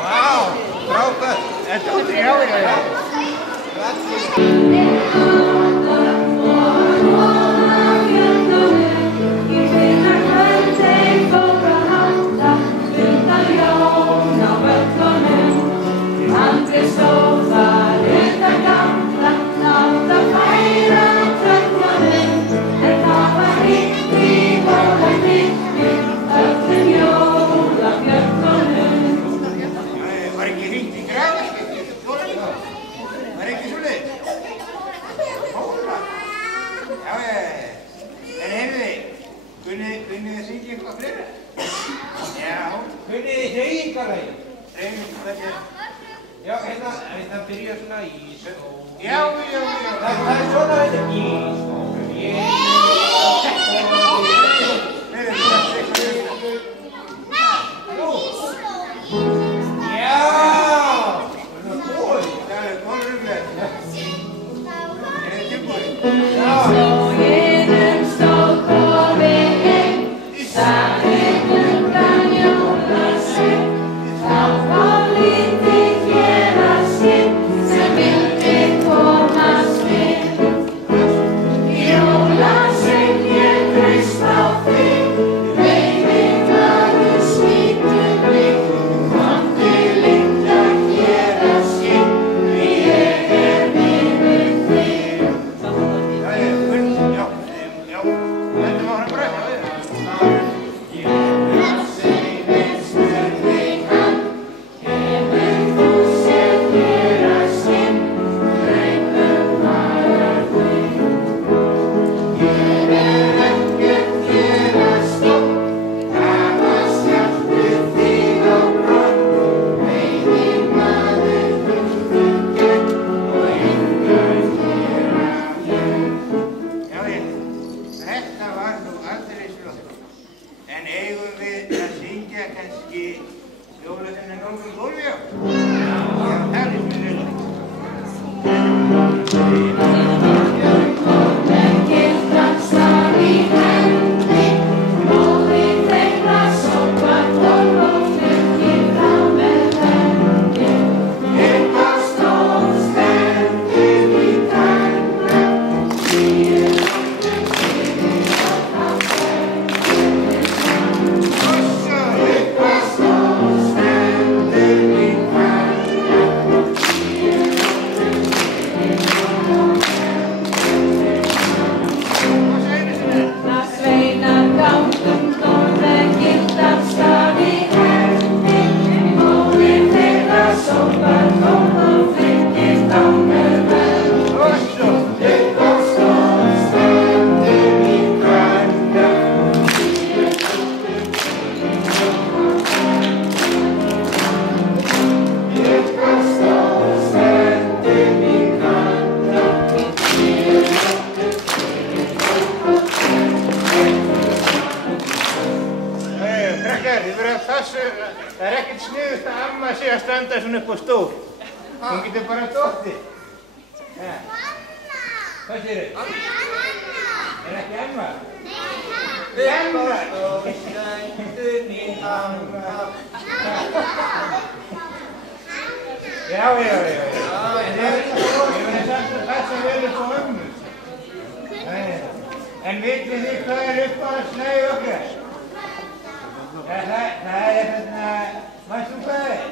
Wow, frábært. Þetta er já. Já, hérna byrja svona í skóflu. Já. Það er svona þetta í skóflu. Já! Það er búið. Það er kolrumlega. Er þið tilbúið? Já. Skóginum stóð kominn, staðinn undan jólasveinn. Þá kom lítið héraðsskip sem vildi komast inn. Jólasveinn, ég treyst á þig, veiðimaður slítur mig. Komdu litla héraðsskip, ég er vinur þig. Já. Þetta má hann breyta við. Jólasveininn spurði hann, hefur þú séð héraðsskip, veiðimaður þig? Ég er ekkert héraðsskip, hafa sjálfur þig á brott. Veiðimaður hundur gekk og engan hér af hér. Já, þetta var nú aldrei slótt. En eigum við að syngja kannski jólasennan Nógum Gólfjá? Já, það er mjög Og með gildan staf í hendi, móðir þeirra sópar gólf og fylgir þá með hendi. Upp á stól stendur í kanna, síður lóttum fyrir og þá stendur hann. Upp á stól stendur í kanna, síður lóttum fyrir og Það sveinar gangum gólf með gildan staf í hendi, móðir þeirra sópar gólf og fylgir þá með hendi. Upp á stól stendur í kanna, síður lóttum fyrir og Upp á stól stendur í kanna, síður lóttum fyrir og Krakkar, þið verða þessu, það er ekkert sniðugt að amma sé að standa svona upp á stól. Hún getur bara dottið. Ja. Hvað segirðu? Er ekki amma? Amma! Já. En ég verði samt að passa vel upp á ömmu. En vitið þið hvað er uppáhaldsslagið okkar? Það er þarna, manstu hvað það er?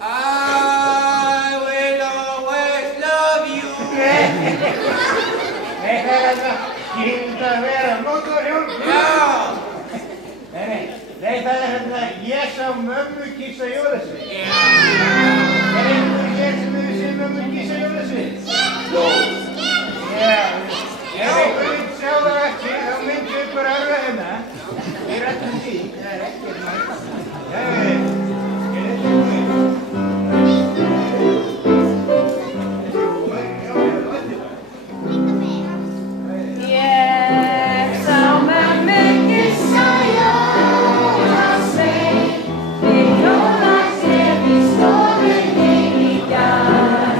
I will always love you. Nei, það er þarna, skylda að vera mótorhjól. Já. Nei, það er þarna, ég sá mömmu kissa jólasvein. Já. Er einhver hér sem hefur séð mömmu kissa jólasvein? Já. Ef einhver vil sjá það ekki, þá myndum við bara alveg hérna. Við rættum því, það er ekkert mál. Já, er þetta búið? Ég sá mömmu kissa jólasvein, við jólasvein í stofunni í gær.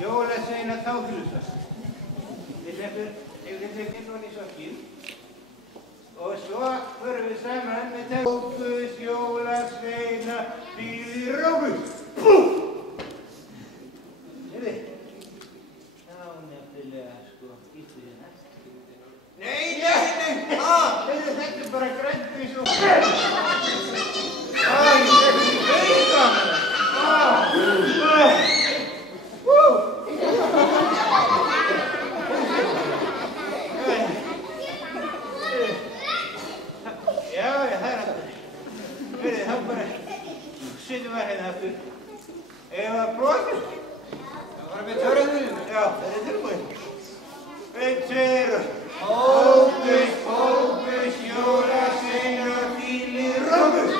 jólasveina táfélagsvöld. Við hleypum inn í sokkinn og svo förum við saman með Tókus jólasveina bíl í rófus. Heyrðu, þá nefnilega sko, gíslu hérna. Nei, þetta bara grænt eins og Sittum við hérna aftur. Eða brosum. Það var með törðunum. Já, það er tilbúin. 1, 2, Hókus, hókus, jólasveina bíl í rófus.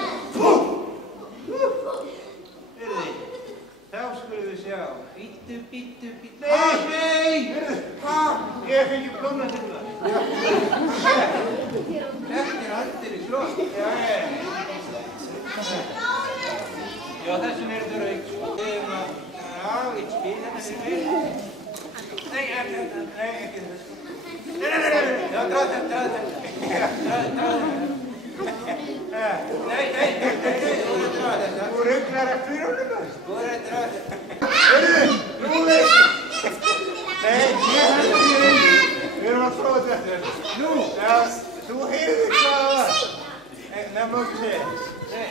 Heyrðu, þá skulum við sjá. Bíddu. Nei! Heyrðu, ég fengi blómna til það. Þetta aldrei flott. Já, þessum þetta rauk, sko. Ég skil þetta fyrir mig. Nei, ekki þetta. Já, dráð þetta. Nei, þú voru að dráð þetta. Þú ruglar aftur í honum. Þú voru að dráð þetta. Heyrðu, nú veist. Nei, ég held að ég reyndi. Við erum að prófa þetta. Nú, já, þú heyrðu hvað það var. Það má ekki segja. Nei,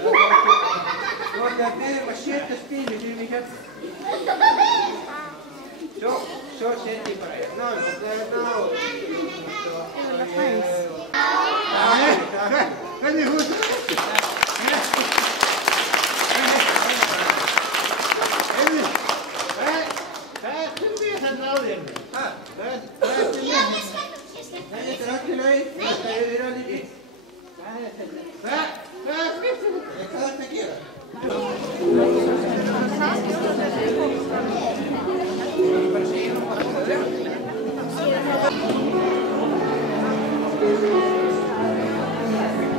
Þú ætti að byrja að setja spilið fyrir mig hérna. Svo setja ég bara hérna og hérna og... Hvernig hús?